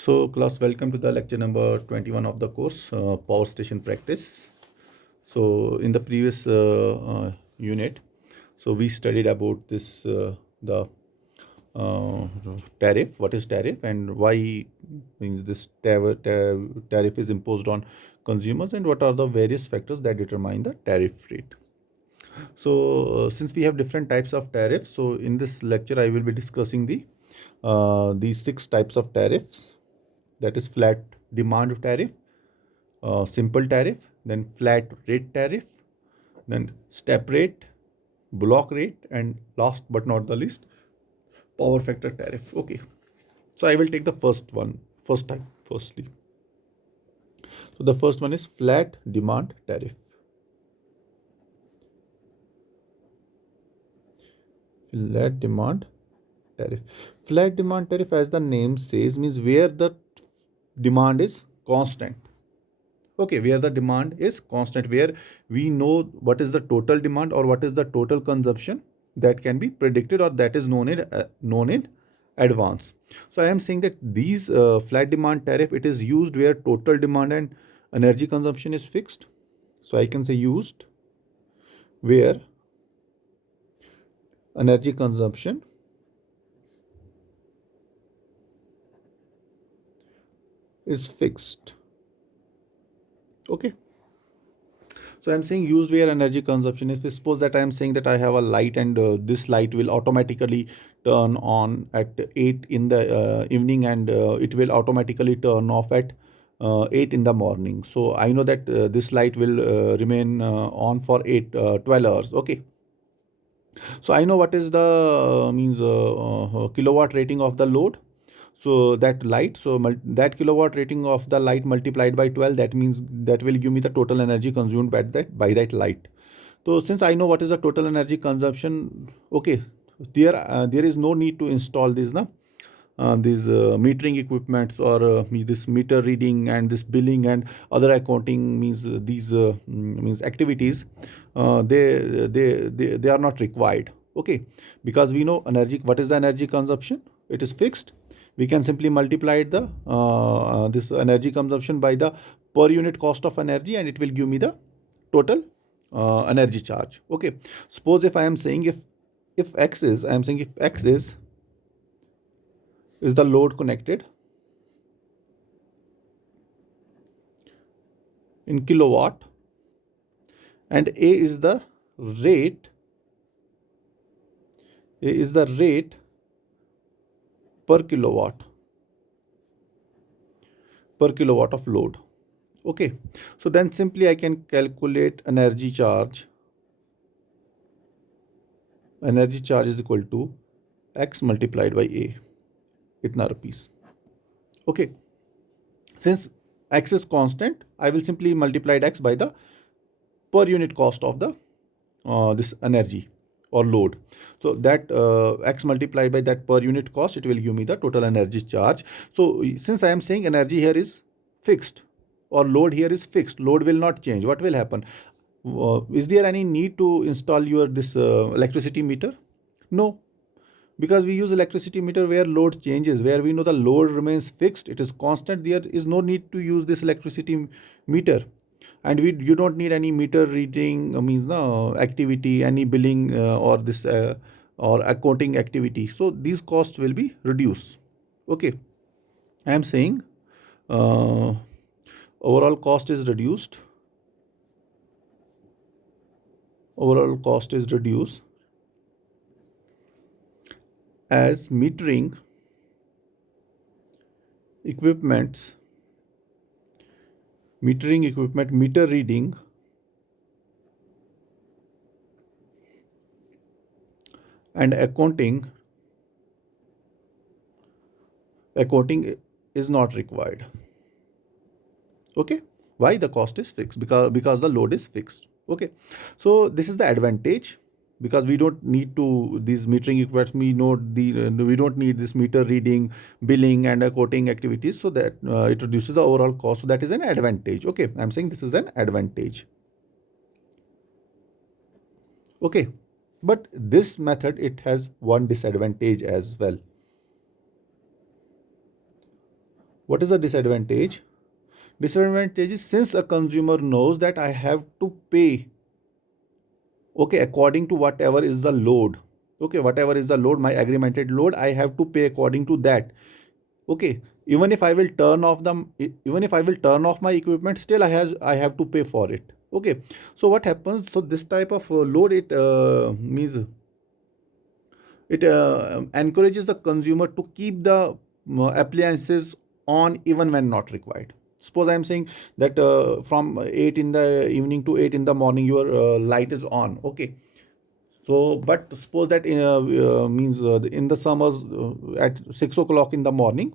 So class, welcome to the lecture number 21 of the course, Power Station Practice. So in the previous unit, so we studied about this, the uh, tariff, what is tariff and why means this tariff is imposed on consumers, and what are the various factors that determine the tariff rate. So since we have different types of tariffs, so in this lecture I will be discussing these 6 types of tariffs, that is flat demand tariff, simple tariff, then flat rate tariff, then step rate, block rate, and last but not the least, power factor tariff. Okay, so I will take the first type firstly. So the first one is flat demand tariff. Flat demand tariff. Flat demand tariff, as the name says, means where the demand is constant. Okay, where the demand is constant, where we know what is the total demand or what is the total consumption that can be predicted or that is known in advance. So I am saying that these flat demand tariff, it is used where total demand and energy consumption is fixed. So I can say used where energy consumption is fixed. Okay. So I'm saying used where energy consumption is. Suppose that I'm saying that I have a light and this light will automatically turn on at 8 in the evening, and it will automatically turn off at 8 in the morning. So I know that this light will remain on for 12 hours. Okay. So I know what is the kilowatt rating of the load. So that light, so that kilowatt rating of the light multiplied by 12, that means that will give me the total energy consumed by that light. So since I know what is the total energy consumption, okay, there is no need to install these metering equipments or this meter reading and this billing and other accounting means these means activities. They are not required. Okay, because we know energy, what is the energy consumption, it is fixed. We can simply multiply the this energy consumption by the per unit cost of energy, and it will give me the total energy charge. Okay, suppose if I am saying if x is, I am saying if x is the load connected in kilowatt, and rate a is the rate per kilowatt of load. Okay, so then simply I can calculate energy charge is equal to x multiplied by a, itna rupees. Okay, since x is constant, I will simply multiply x by the per unit cost of the this energy or load. So that x multiplied by that per unit cost, it will give me the total energy charge. So since I am saying energy here is fixed or load here is fixed, load will not change, what will happen? Is there any need to install your this electricity meter? No, because we use electricity meter where load changes, where we know the load remains fixed, it is constant, there is no need to use this electricity meter. And you don't need any meter reading means no activity, any billing or accounting activity, so these costs will be reduced. Okay, I am saying uh, overall cost is reduced, as equipments metering equipment meter reading and accounting is not required. Okay, why? The cost is fixed, because the load is fixed. Okay, so this is the advantage, because we don't need to these metering equipment, we don't need this meter reading, billing and accounting activities, so that it reduces the overall cost, so that is an advantage. Okay, I'm saying this is an advantage. Okay, but this method, it has one disadvantage as well. What is the disadvantage? Disadvantage is, since a consumer knows that I have to pay, okay, according to whatever is the load, okay, whatever is the load, my agreemented load, I have to pay according to that. Okay, even if I will turn off even if I will turn off my equipment, still I have to pay for it. Okay, so what happens? So this type of load, it means it encourages the consumer to keep the appliances on even when not required. Suppose I am saying that from 8 in the evening to 8 in the morning your light is on. Okay, so but suppose that means in the summers at 6 o'clock in the morning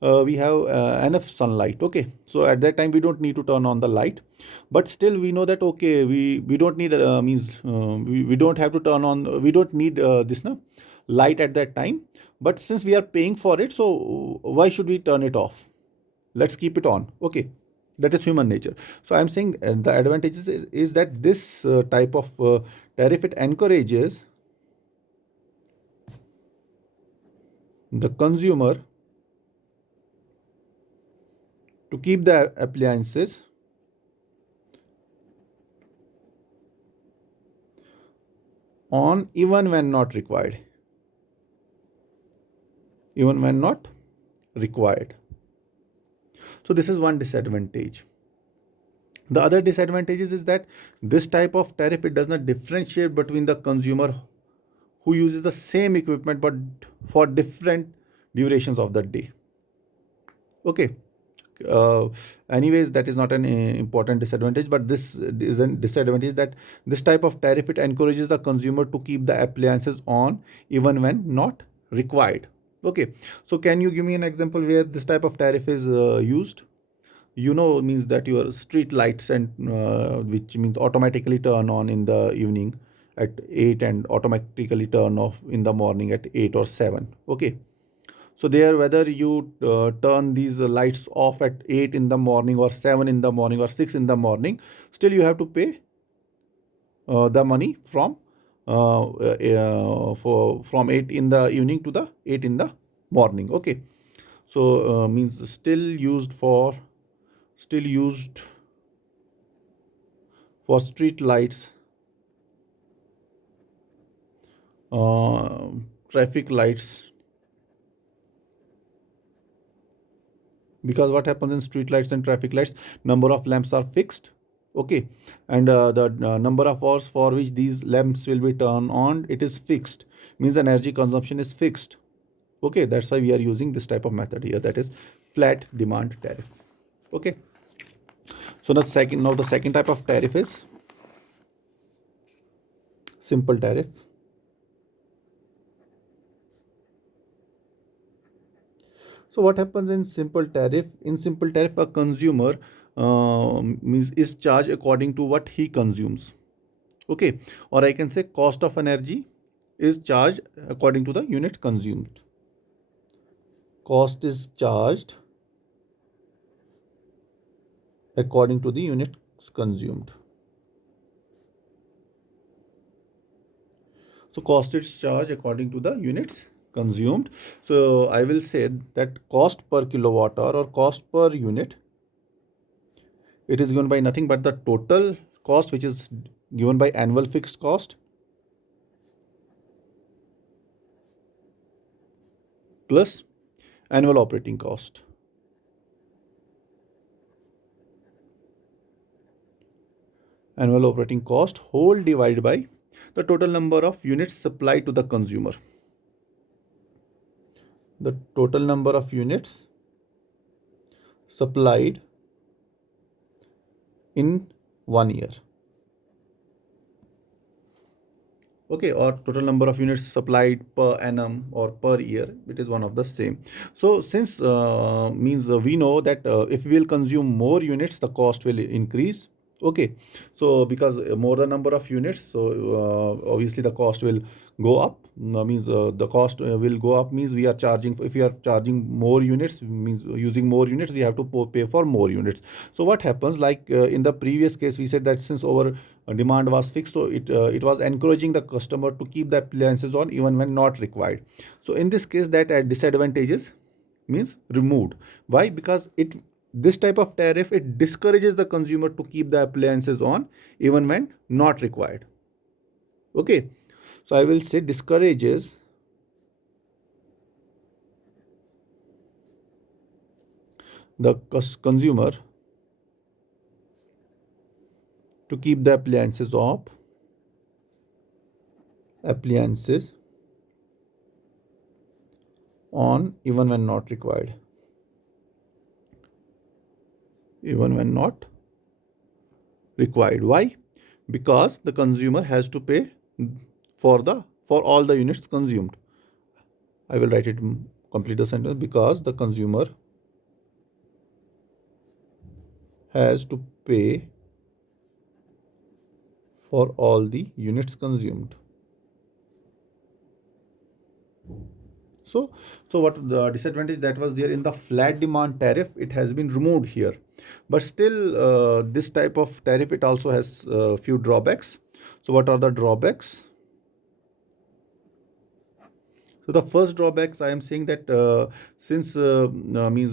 we have enough sunlight. Okay, so at that time we don't need to turn on the light, but still we know that, okay, we don't need we don't have to turn on, we don't need this no light at that time. But since we are paying for it, so why should we turn it off? Let's keep it on. Okay, that is human nature. So I'm saying the advantages is that this type of tariff, it encourages the consumer to keep the appliances on even when not required. Even when not required. So this is one disadvantage. The other disadvantages is that this type of tariff, it does not differentiate between the consumer who uses the same equipment but for different durations of the day. Okay. Anyways, that is not an important disadvantage, but this is a disadvantage, that this type of tariff, it encourages the consumer to keep the appliances on even when not required. Okay, so can you give me an example where this type of tariff is used? Means that your street lights, and which means automatically turn on in the evening at 8 and automatically turn off in the morning at 8 or 7. Okay, so there, whether you turn these lights off at 8 in the morning or 7 in the morning or 6 in the morning, still you have to pay the money from 8 in the evening to the 8 in the morning. Okay, so means still used for street lights, traffic lights, because what happens in street lights and traffic lights, number of lamps are fixed. Okay, and the number of hours for which these lamps will be turned on, it is fixed, means energy consumption is fixed. Okay, that's why we are using this type of method here, that is flat demand tariff. Okay, so the second type of tariff is simple tariff. So what happens in simple tariff? In simple tariff, a consumer is charged according to what he consumes. Okay, or I can say cost of energy is charged according to the unit consumed. Cost is charged according to the units consumed. So cost is charged according to the units consumed. So I will say that cost per kilowatt hour or cost per unit, it is given by nothing but the total cost, which is given by annual fixed cost plus annual operating cost. Annual operating cost whole divided by the total number of units supplied to the consumer. The total number of units supplied in 1 year. Okay, or total number of units supplied per annum or per year, it is one of the same. So since means we know that if we will consume more units, the cost will increase. Okay, so because more the number of units, so obviously the cost will go up. Means the cost will go up, means we are charging, if we are charging more units, means using more units, we have to pay for more units. So what happens, like in the previous case we said that since our demand was fixed, so it was encouraging the customer to keep the appliances on even when not required. So in this case, that disadvantages means removed. Why? Because this type of tariff, it discourages the consumer to keep the appliances on even when not required. Okay, so I will say discourages the consumer to keep the appliances on even when not required. Even when not required. Why? Because the consumer has to pay for all the units consumed. I will write it, complete the sentence. Because the consumer has to pay for all the units consumed. So, what the disadvantage that was there in the flat demand tariff, it has been removed here. But still, this type of tariff, it also has few drawbacks. So, what are the drawbacks? So the first drawbacks I am saying that since means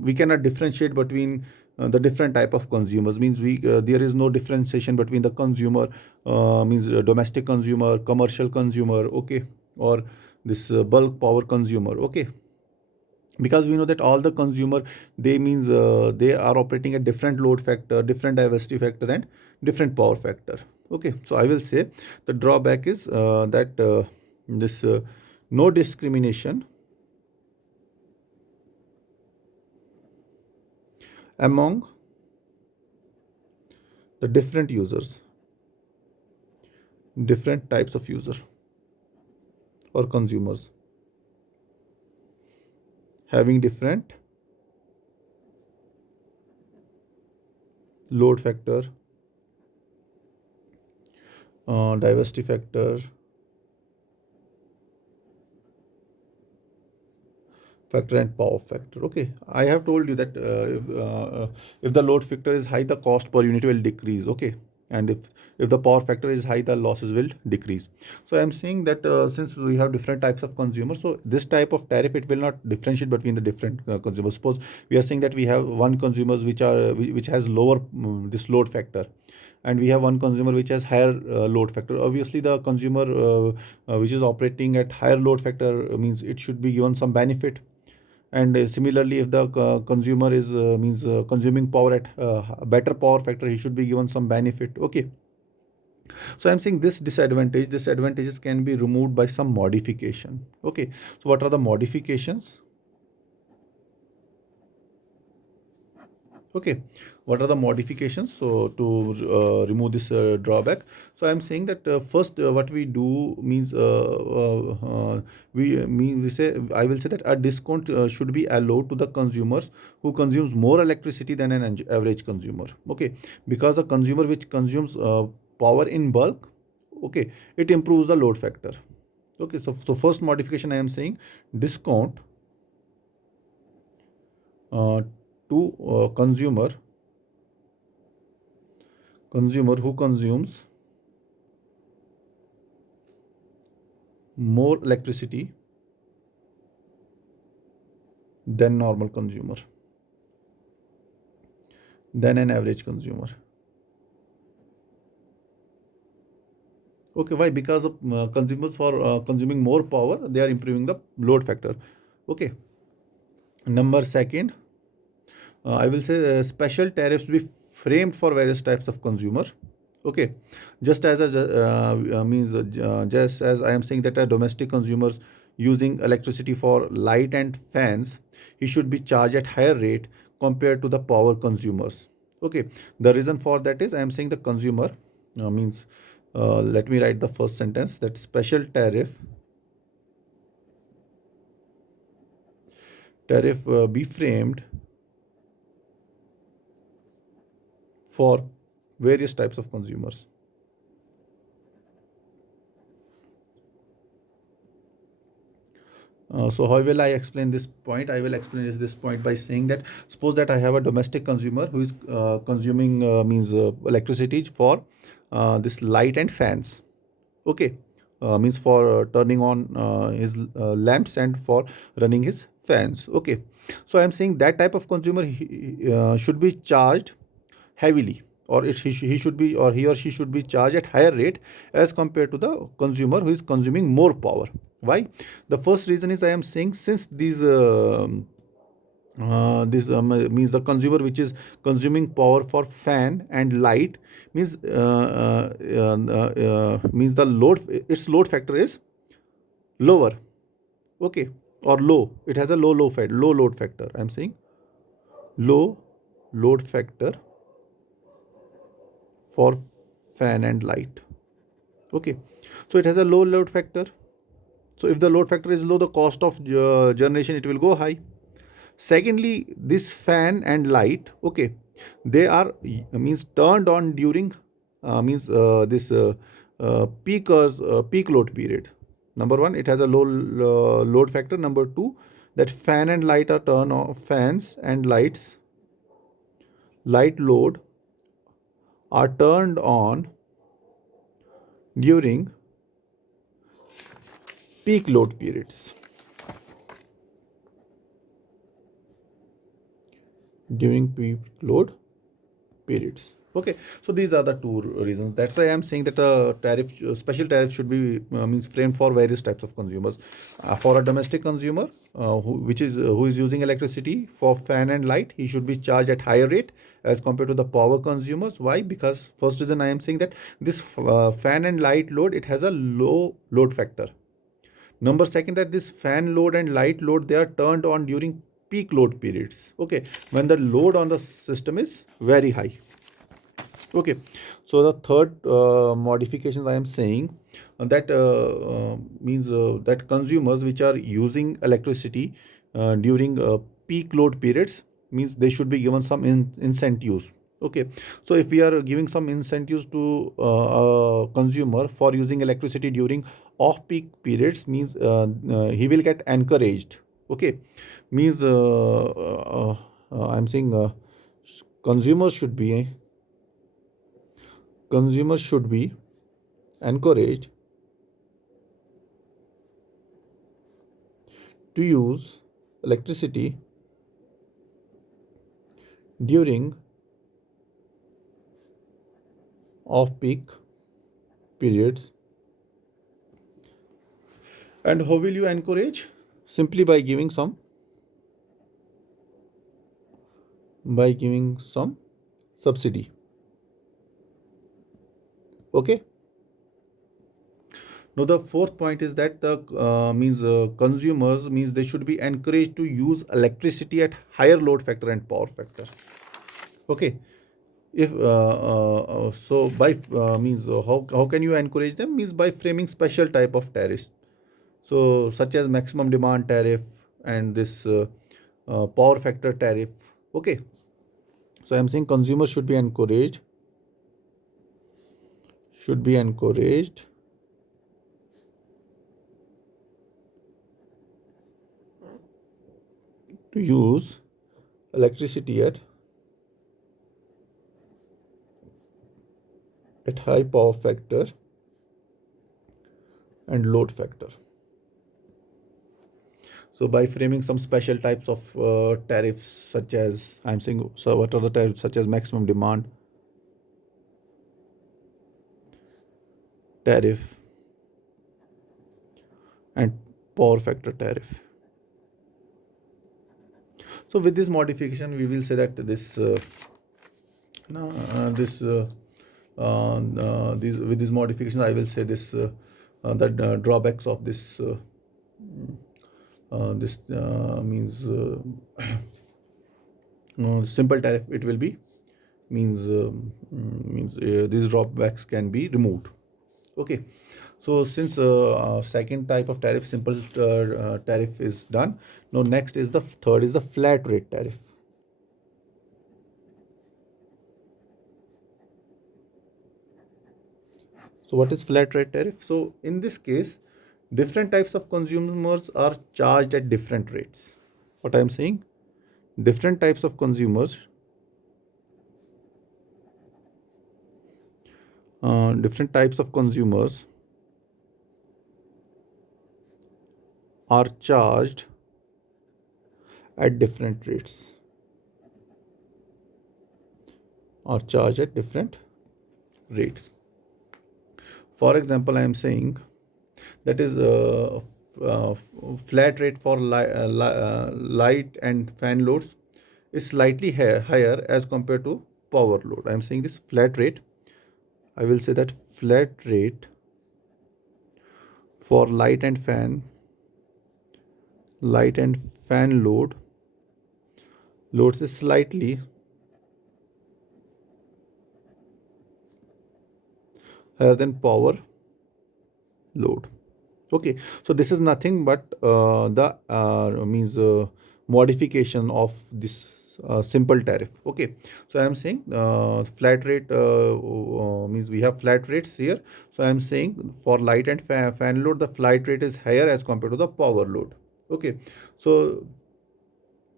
we cannot differentiate between the different type of consumers, means we there is no differentiation between the consumer, means domestic consumer, commercial consumer, okay, or this bulk power consumer, okay, because we know that all the consumer, they means they are operating at different load factor, different diversity factor, and different power factor. Okay, so I will say the drawback is that this no discrimination among the different users, different types of user or consumers having different load factor, diversity factor, and power factor. Okay, I have told you that if the load factor is high, the cost per unit will decrease. Okay, and if the power factor is high, the losses will decrease. So I am saying that since we have different types of consumers, so this type of tariff, it will not differentiate between the different consumers. Suppose we are saying that we have one consumers which has lower this load factor, and we have one consumer which has higher load factor. Obviously the consumer which is operating at higher load factor means it should be given some benefit. And similarly, if the consumer is means consuming power at a better power factor, he should be given some benefit. Okay, so I'm saying this disadvantages can be removed by some modification. Okay, so what are the modifications? Okay, what are the modifications? So to remove this drawback, so I'm saying that first what we do means we say, I will say that a discount should be allowed to the consumers who consumes more electricity than an average consumer. Okay, because the consumer which consumes power in bulk, okay, it improves the load factor. Okay, so first modification I am saying, discount uh, to consumer who consumes more electricity than normal consumer, than an average consumer. Okay, why? Because of consumers for consuming more power, they are improving the load factor. Okay, number second, I will say special tariffs be framed for various types of consumer. Okay, just as means just as I am saying that domestic consumers using electricity for light and fans, he should be charged at higher rate compared to the power consumers. Okay, the reason for that is I am saying the consumer means let me write the first sentence, that special tariff be framed for various types of consumers. So how will I explain this point? I will explain this point by saying that suppose that I have a domestic consumer who is consuming means electricity for this light and fans. Okay, means for turning on his lamps and for running his fans. Okay, so I'm saying that type of consumer should be charged heavily, or he should be, or he or she should be charged at higher rate as compared to the consumer who is consuming more power. Why? The first reason is, I am saying, since these this means the consumer which is consuming power for fan and light means means the load, its load factor is lower. Okay, or low, it has a low load factor. I'm saying low load factor for fan and light. Okay, so it has a low load factor. So if the load factor is low, the cost of generation, it will go high. Secondly, this fan and light, okay, they are means turned on during means this peak load period. Number one, it has a low load factor. Number two, that fan and light are turned on, fans and light load are turned on during peak load periods. During peak load periods. Okay, so these are the two reasons. That's why I'm saying that a tariff, special tariff, should be means framed for various types of consumers. For a domestic consumer who is using electricity for fan and light, he should be charged at higher rate as compared to the power consumers. Why? Because first reason, I am saying that this fan and light load, it has a low load factor. Number second, that this fan load and light load, they are turned on during peak load periods. Okay, when the load on the system is very high. Okay, so the third modifications I am saying that means that consumers which are using electricity during peak load periods, means they should be given some incentives. Okay, so if we are giving some incentives to a consumer for using electricity during off peak periods, means he will get encouraged. Okay, means I'm saying consumers should be consumers should be encouraged to use electricity during off peak periods. And how will you encourage? Simply by giving some subsidy. Okay, now the fourth point is that the means consumers, means they should be encouraged to use electricity at higher load factor and power factor. Okay, if so by means how can you encourage them? Means by framing special type of tariffs, so such as maximum demand tariff and this power factor tariff. Okay, so I'm saying consumers should be encouraged to use electricity at high power factor and load factor. So by framing some special types of tariffs, such as, I'm saying, so what are the tariffs? Such as maximum demand tariff and power factor tariff. So with this modification, we will say that with this modification, I will say this that drawbacks of this means simple tariff, it will be means these drawbacks can be removed. Okay, so since second type of tariff, simple tariff, is done, now next is the third is the flat rate tariff. So what is flat rate tariff? So in this case, different types of consumers are charged at different rates. What I am saying, different types of consumers are charged at different rates or charged at different rates. For example, I am saying that is uh, flat rate for light and fan loads is slightly higher as compared to power load. I am saying this flat rate. I will say that flat rate for light and fan loads is slightly higher than power load. Okay, so this is nothing but the means modification of this simple tariff. Okay, so I am saying flat rate means we have flat rates here. So I am saying for light and fan load, the flat rate is higher as compared to the power load. Okay, so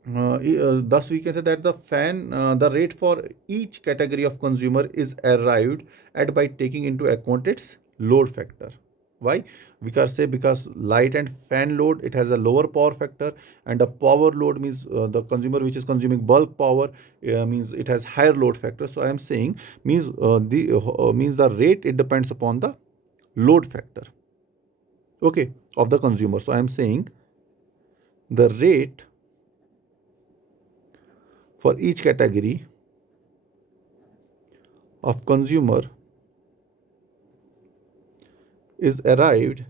thus we can say that the rate for each category of consumer is arrived at by taking into account its load factor. Why? Because light and fan load, it has a lower power factor, and the power load means the consumer which is consuming bulk power means it has higher load factor. So I am saying means the rate, it depends upon the load factor, okay, of the consumer. So I am saying the rate for each category of consumer is arrived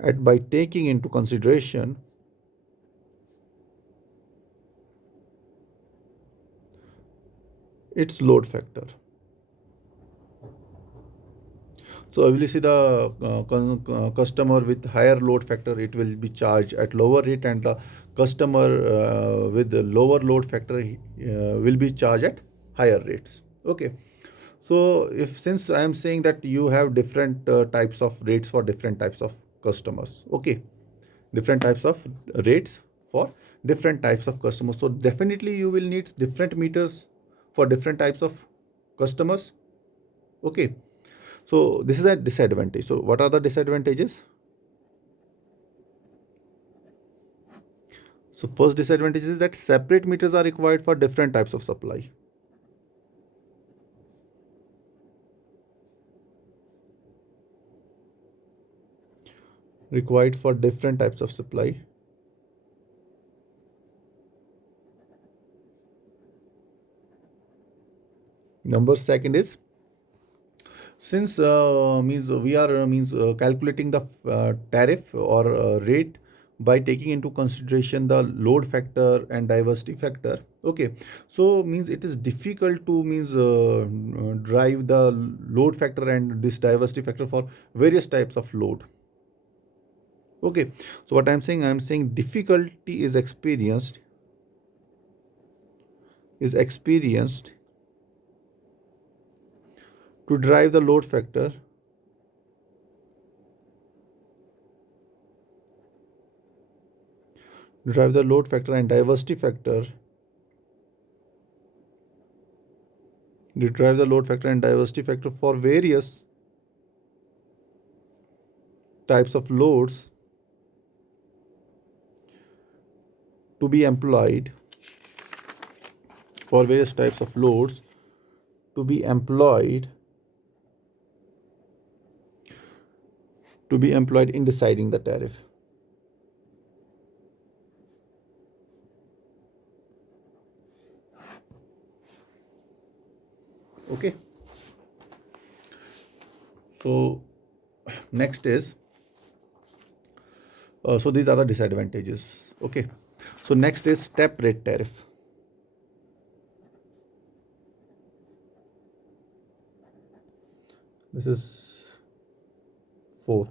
at by taking into consideration its load factor. So obviously the customer with higher load factor, it will be charged at lower rate, and the customer with the lower load factor will be charged at higher rates. Okay. So if since I am saying that you have different types of rates for different types of customers, okay, different types of rates for different types of customers. So definitely you will need different meters for different types of customers. Okay. So this is a disadvantage. So what are the disadvantages? So first disadvantage is that separate meters are required for different types of supply. Required for different types of supply. Number second is, since means we are calculating the tariff or rate by taking into consideration the load factor and diversity factor. Okay, so means it is difficult to drive the load factor and this diversity factor for various types of load. Okay, so what I'm saying difficulty is experienced to drive the load factor and diversity factor. Drive the load factor and diversity factor for various types of loads to be employed for various types of loads to be employed in deciding the tariff. Okay, so next is so these are the disadvantages. Okay, so next is step rate tariff. This is fourth.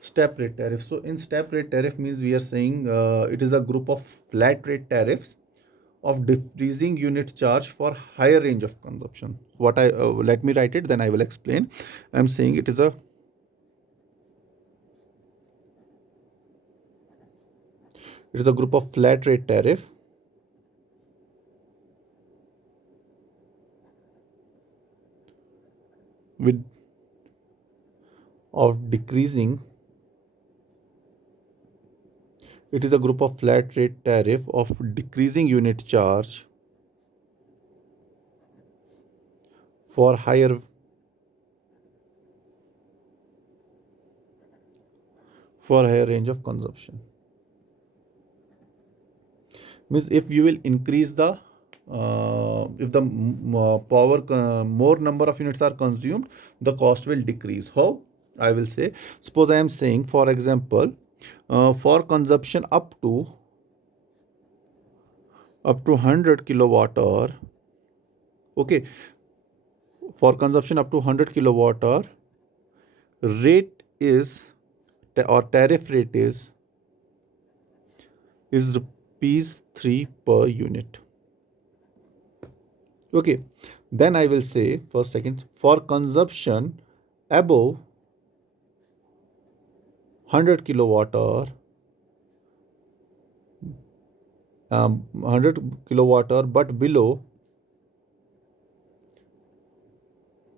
Step rate tariff. So in step rate tariff means we are saying it is a group of flat rate tariffs of decreasing unit charge for higher range of consumption. What I let me write it, then I will explain. I'm saying it is a group of flat rate tariff with of decreasing It is a group of flat rate tariff of decreasing unit charge for higher range of consumption. Means if you will increase the if the power more number of units are consumed, the cost will decrease. How? I will say, suppose I am saying, for example, for consumption up to 100 kilowatt hour. Okay, for consumption up to 100 kilowatt hour, rate is or tariff rate is rupees 3 per unit. Okay, then I will say, first second, for consumption above 100 kilowatt hour, 100 kilowatt hour, but below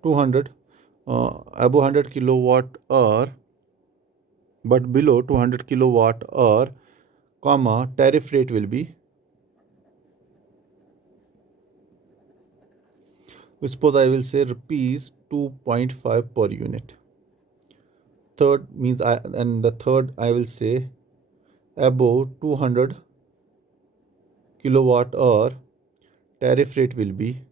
200, above 100 kilowatt hour, but below 200 kilowatt hour, comma, tariff rate will be, suppose I will say rupees 2.5 per unit. Third means and the third I will say above 200 kilowatt hour, tariff rate will be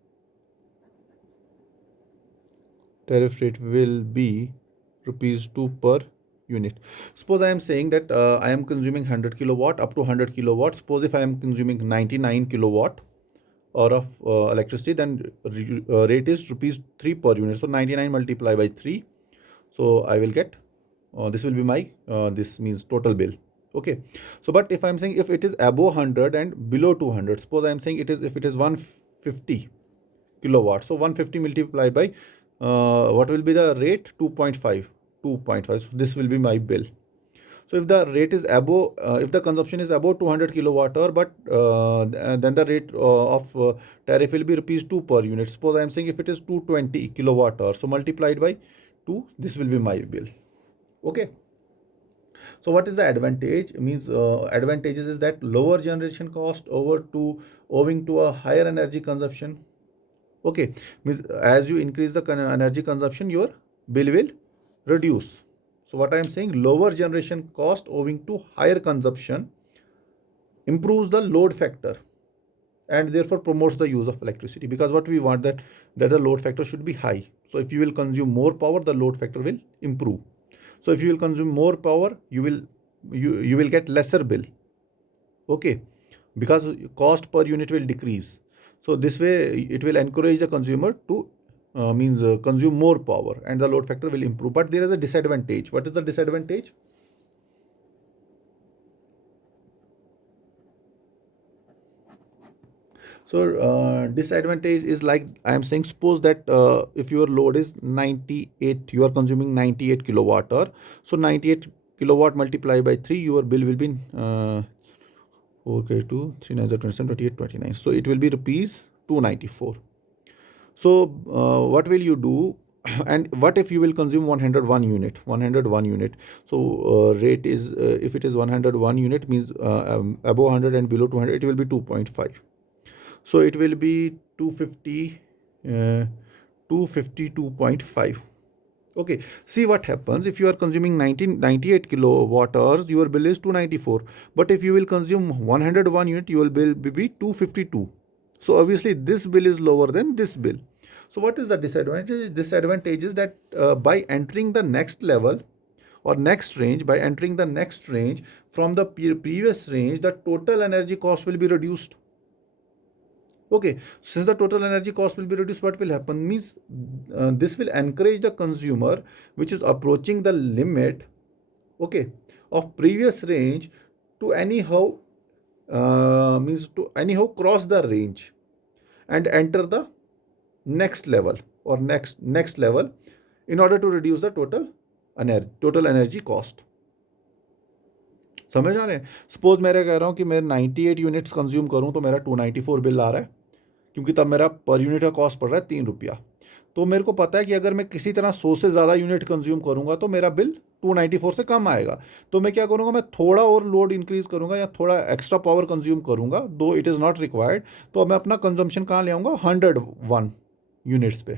rupees 2 per unit. Suppose I am saying that I am consuming 100 kilowatt up to 100 kilowatt. Suppose if I am consuming 99 kilowatt hour of electricity, then rate is rupees 3 per unit. So 99 multiplied by 3. So I will get this will be my this means total bill. Okay. So but if I am saying if it is above 100 and below 200, suppose I am saying it is if it is 150 kilowatt. So 150 multiplied by what will be the rate? 2.5. So this will be my bill. So if the rate is above, if the consumption is above 200 kilowatt hour, but then the rate of tariff will be rupees 2 per unit. Suppose I am saying if it is 220 kilowatt hour, so multiplied by 2, this will be my bill. Okay. So what is the advantage? Means advantages is that lower generation cost owing to a higher energy consumption. Okay, means as you increase the energy consumption, your bill will reduce. So what I am saying, lower generation cost owing to higher consumption improves the load factor and therefore promotes the use of electricity, because what we want that the load factor should be high. So if you will consume more power, the load factor will improve. So if you will consume more power, you will get lesser bill. Okay, because cost per unit will decrease. So this way it will encourage the consumer to consume more power and the load factor will improve. But there is a disadvantage. What is the disadvantage? So disadvantage is like I am saying, suppose that if your load is 98, you are consuming 98 kilowatt hour. So 98 kilowatt multiplied by 3, your bill will be 4K2 3 9 27 28 29. So it will be rupees 294. So what will you do? And what if you will consume 101 unit? So rate is if it is 101 unit, means above 100 and below 200, it will be 2.5. So it will be 250 252.5. Okay, see what happens if you are consuming 98 kilowatt hours, your bill is 294. But if you will consume 101 unit, your bill will be 252. So obviously this bill is lower than this bill. So what is the disadvantage? Disadvantage is that by entering the next level or next range, from the previous range, the total energy cost will be reduced. Okay, since the total energy cost will be reduced, what will happen? Means this will encourage the consumer which is approaching the limit, okay, of previous range to anyhow cross the range and enter the next level or next level in order to reduce the total energy cost. समझ आ रहे हैं? Suppose मैं कह रहा हूँ कि मैं 98 units consume करूँ तो मेरा 294 बिल आ रहा है, क्योंकि तब मेरा पर यूनिट का कॉस्ट पड़ रहा है 3 रुपया. तो मेरे को पता है कि अगर मैं किसी तरह 100 से ज़्यादा यूनिट कंज्यूम करूँगा तो मेरा बिल 294 से कम आएगा। तो मैं क्या करूँगा, मैं थोड़ा और लोड इंक्रीज़ करूँगा या थोड़ा एक्स्ट्रा पावर कंज्यूम करूँगा, दो इट इज़ नॉट रिक्वायर्ड। तो मैं अपना कंजम्पशन कहाँ ले आऊँगा, 101 यूनिट्स पे।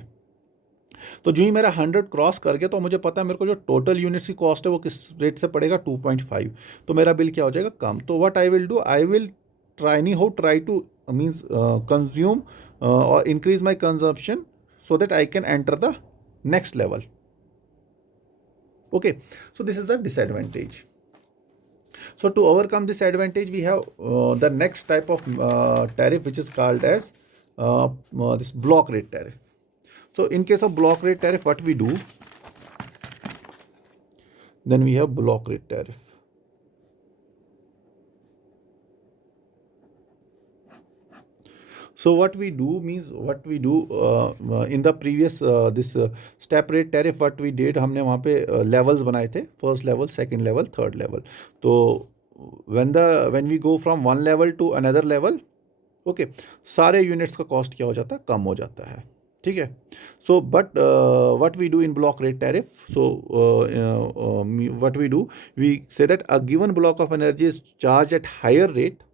तो जो ही मेरा 100 क्रॉस कर गया तो मुझे पता है मेरे को जो टोटल यूनिट्स की कॉस्ट है वो किस रेट से पड़ेगा, 2.5। तो मेरा बिल क्या हो जाएगा, कम। तो what I will do, I will try two means consume or increase my consumption so that I can enter the next level. Okay, so this is a disadvantage. So to overcome this advantage, we have the next type of tariff, which is called as this block rate tariff. So in case of block rate tariff, what we do, then we have block rate tariff. So what we do means, what we do in the previous this step rate tariff, what we did, हमने वहाँ पे levels बनाए थे, first level, second level, third level. तो when we go from one level to another level, okay, सारे units का cost क्या हो जाता है, कम हो जाता है, ठीक है. So but what we do in block rate tariff, so what we do, we say that a given block of energy is charged at higher rate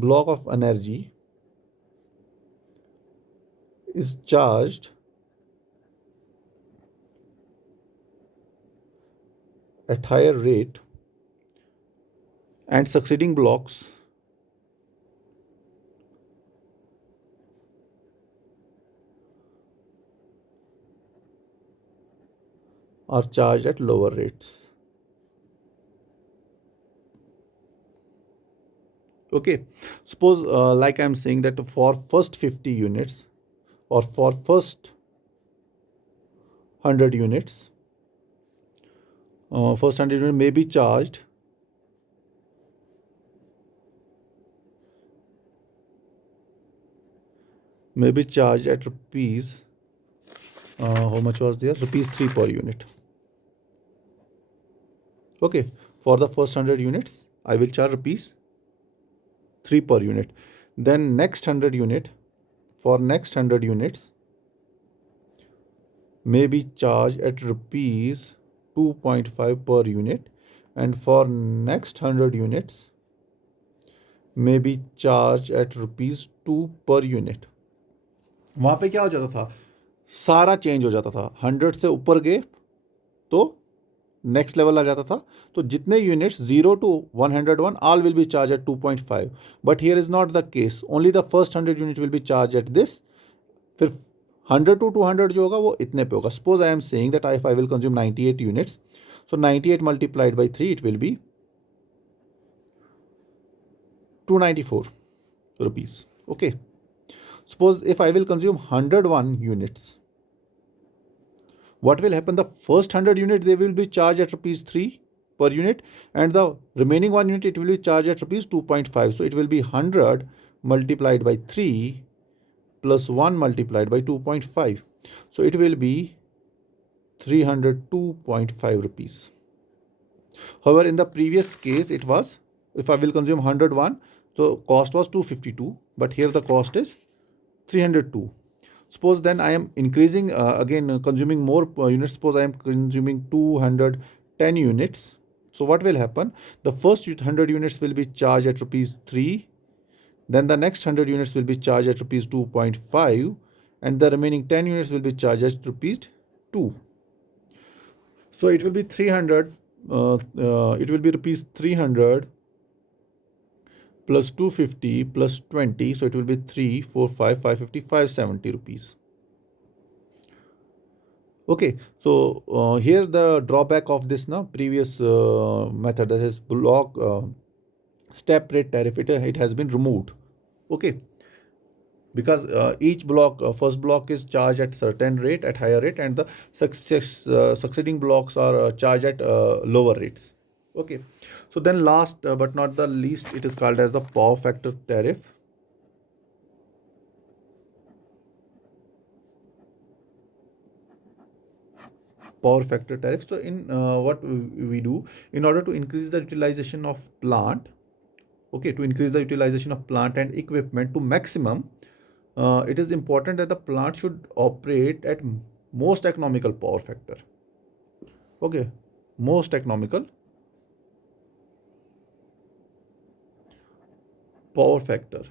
block of energy is charged at higher rate and succeeding blocks are charged at lower rates. Okay, suppose like I'm saying that for first 50 units or for first 100 units, first 100 units may be charged at rupees, how much was there, rupees 3 per unit. Okay, for the first 100 units I will charge rupees 3 per unit. Then next 100 unit, for next 100 units may be charged at rupees 2.5 per unit, and for next 100 units may be charged at rupees 2 per unit. वहाँ पे क्या हो जाता था, सारा change हो जाता था, 100 से ऊपर गए तो नेक्स्ट लेवल आ जाता था. तो जितने units 0 to 101 all will be charge at 2.5. But here is not the case, only the first 100 unit will be charge at this. फिर 100 to 200 जो होगा वो इतने पे होगा. Suppose I am saying that I will consume 98 units, so 98 multiplied by 3 it will be 294 rupees. Okay, suppose if I will consume 101 units, what will happen, the first 100 unit they will be charged at rupees 3 per unit, and the remaining 1 unit it will be charged at rupees 2.5. So it will be 100 multiplied by 3 plus 1 multiplied by 2.5. So it will be 302.5 rupees. However, in the previous case it was, if I will consume 101, so cost was 252, but here the cost is 302. Suppose then I am increasing again consuming more units. Suppose I am consuming 210 units. So what will happen? The first 100 units will be charged at rupees 3. Then the next 100 units will be charged at rupees 2.5. And the remaining 10 units will be charged at rupees 2. So it will be 300. It will be rupees 300 plus 250 plus 20. So it will be 3, 4, 5, 550, 570 rupees. Okay, so here the drawback of this previous method, that is block step rate tariff, it has been removed. Okay, because each block, first block is charged at certain rate, at higher rate, and the succeeding blocks are charged at lower rates. Okay, so then last but not the least, it is called as the power factor tariff. Power factor tariff. So in what we do, in order to increase the utilization of plant, Okay, to increase the utilization of plant and equipment to maximum, it is important that the plant should operate at most economical power factor. Okay, most economical power factor.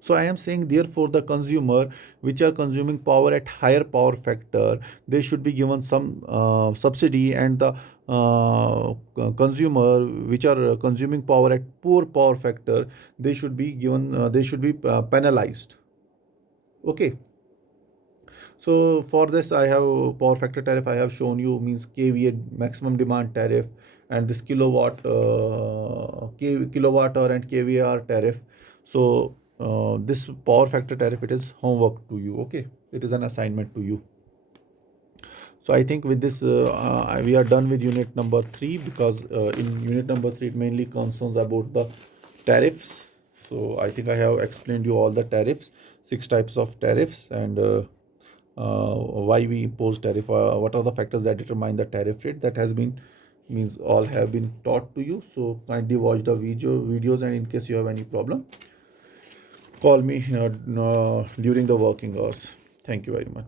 So I am saying therefore the consumer which are consuming power at higher power factor, they should be given some subsidy, and the consumer which are consuming power at poor power factor, they should be given they should be penalized. Okay. So for this, I have power factor tariff. I have shown you means kVA maximum demand tariff, and this kilowatt hour and kVAR tariff. So this power factor tariff, it is homework to you. Okay, it is an assignment to you. So I think with this we are done with unit number 3, because in unit number 3 it mainly concerns about the tariffs. So I think I have explained you all the tariffs, 6 types of tariffs, and why we impose tariff, what are the factors that determine the tariff rate. That has been means all have been taught to you. So kindly watch the videos, and in case you have any problem, call me during the working hours. Thank you very much.